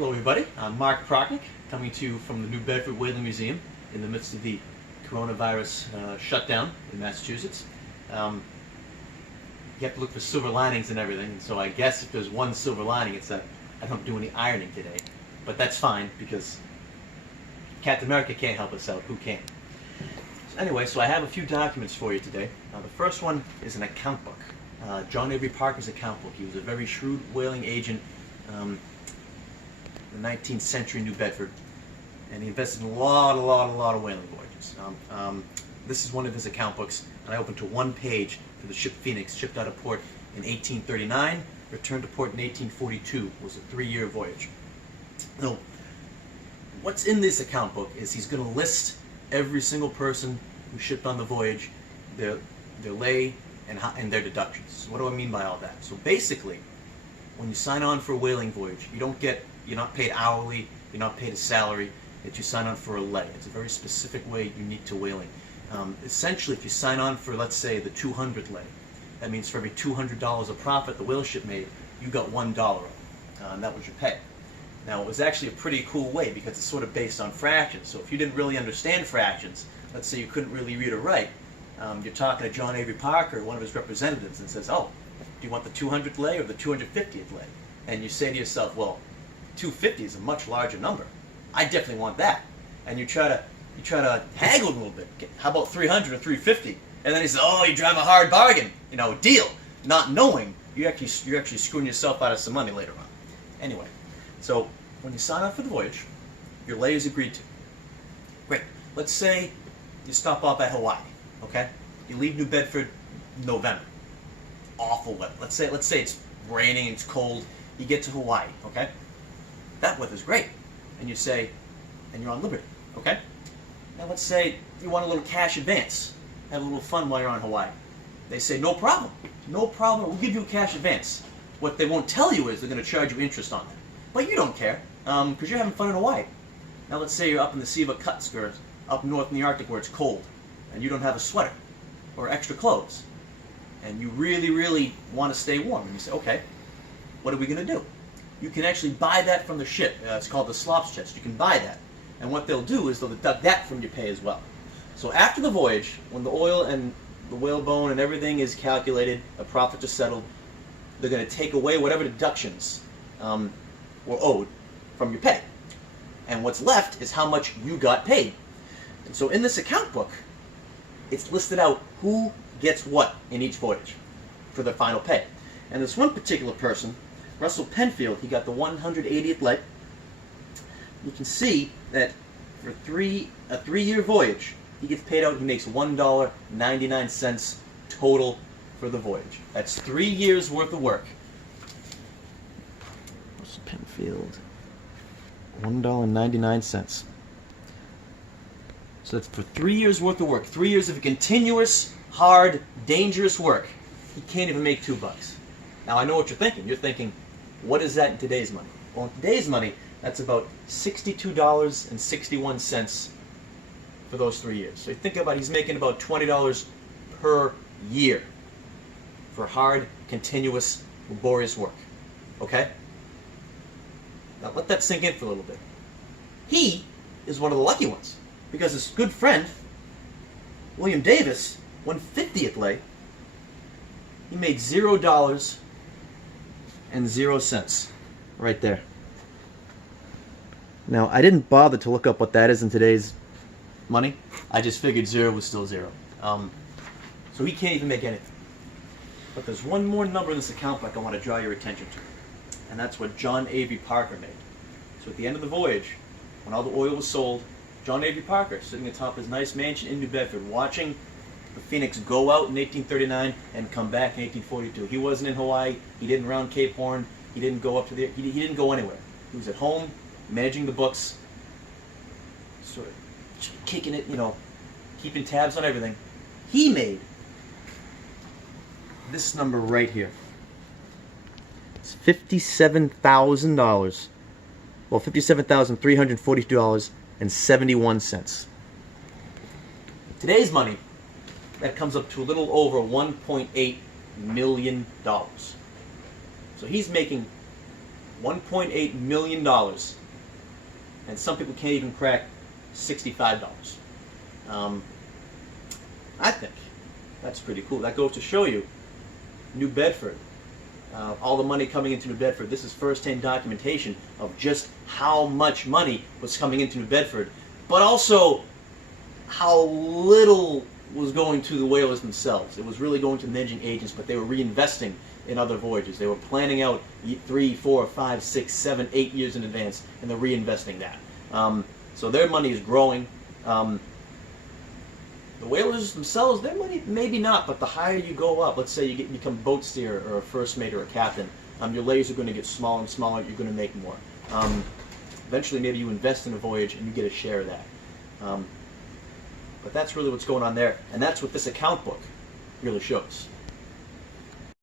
Hello everybody, I'm Mark Procknik, coming to you from the New Bedford Whaling Museum in the midst of the coronavirus shutdown in Massachusetts. You have to look for silver linings and everything, and so I guess if there's one silver lining, it's that I don't do any ironing today. But that's fine, because Captain America can't help us out, who can? Anyway, so I have a few documents for you today. The first one is an account book. John Avery Parker's account book. He was a very shrewd whaling agent in the 19th century New Bedford, and he invested in a lot of whaling voyages. This is one of his account books, and I opened to one page for the ship Phoenix, shipped out of port in 1839, returned to port in 1842. It was a 3-year voyage. Now, what's in this account book is he's going to list every single person who shipped on the voyage, their lay, and their deductions. So what do I mean by all that? So basically, when you sign on for a whaling voyage, you're not paid hourly, you're not paid a salary, that you sign on for a lay. It's a very specific way unique to whaling. Essentially, if you sign on for, let's say, the 200 lay, that means for every $200 of profit the whale ship made, you got $1, and that was your pay. Now, it was actually a pretty cool way because it's sort of based on fractions. So if you didn't really understand fractions, let's say you couldn't really read or write, you're talking to John Avery Parker, one of his representatives, and says, "Oh, do you want the 200th lay or the 250th lay?" And you say to yourself, "Well, 250 is a much larger number. I definitely want that." And you try to haggle a little bit. How about 300 or 350? And then he says, "Oh, you drive a hard bargain, deal," not knowing you're actually screwing yourself out of some money later on. Anyway, so when you sign up for the voyage, your lay is agreed to. Great. Let's say you stop off at Hawaii. Okay, you leave New Bedford in November. Awful weather. Let's say it's raining, it's cold. You get to Hawaii. Okay, that weather's great, and you're on Liberty. Okay, now let's say you want a little cash advance, have a little fun while you're on Hawaii. They say, "No problem, no problem. We'll give you a cash advance." What they won't tell you is they're going to charge you interest on that, but you don't care because you're having fun in Hawaii. Now let's say you're up in the Sea of Irkutsk or up north in the Arctic where it's cold, and you don't have a sweater or extra clothes, and you really want to stay warm, and you say, "Okay, what are we going to do?" You can actually buy that from the ship. It's called the slops chest. You can buy that, and what they'll do is they'll deduct that from your pay as well. So after the voyage, when the oil and the whalebone and everything is calculated, the profits are settled, they're going to take away whatever deductions were owed from your pay, and what's left is how much you got paid. And so in this account book, it's listed out who gets what in each voyage for their final pay. And this one particular person, Russell Penfield, he got the 180th lay. You can see that for a 3-year voyage, he gets paid out, he makes $1.99 total for the voyage. That's 3 years worth of work. Russell Penfield, $1.99. So that's for 3 years worth of work. 3 years of continuous, hard, dangerous work. He can't even make $2. Now I know what you're thinking. You're thinking, what is that in today's money? Well, in today's money, that's about $62.61 for those 3 years. So you think about he's making about $20 per year for hard, continuous, laborious work. Okay? Now let that sink in for a little bit. He is one of the lucky ones, because his good friend, William Davis, 150th lay, he made $0.00 right there. Now, I didn't bother to look up what that is in today's money. I just figured zero was still zero. So he can't even make anything. But there's one more number in this account book I want to draw your attention to, and that's what John Avery Parker made. So at the end of the voyage, when all the oil was sold, John Avery Parker, sitting atop his nice mansion in New Bedford, watching the Phoenix go out in 1839 and come back in 1842. He wasn't in Hawaii. He didn't round Cape Horn. He didn't go up to he didn't go anywhere. He was at home, managing the books, sort of kicking it, keeping tabs on everything. He made this number right here. It's $57,000. Well, $57,342.71. Today's money, that comes up to a little over $1.8 million. So he's making $1.8 million. And some people can't even crack $65. I think that's pretty cool. That goes to show you New Bedford, all the money coming into New Bedford. This is first-hand documentation of just how much money was coming into New Bedford, but also how little was going to the whalers themselves. It was really going to the managing agents, but they were reinvesting in other voyages. They were planning out 3, 4, 5, 6, 7, 8 years in advance, and they're reinvesting that. So their money is growing. The whalers themselves, their money, maybe not, but the higher you go up, let's say you become boat steer or a first mate or a captain, your layers are going to get smaller and smaller, you're going to make more. Eventually maybe you invest in a voyage and you get a share of that. But that's really what's going on there, and that's what this account book really shows.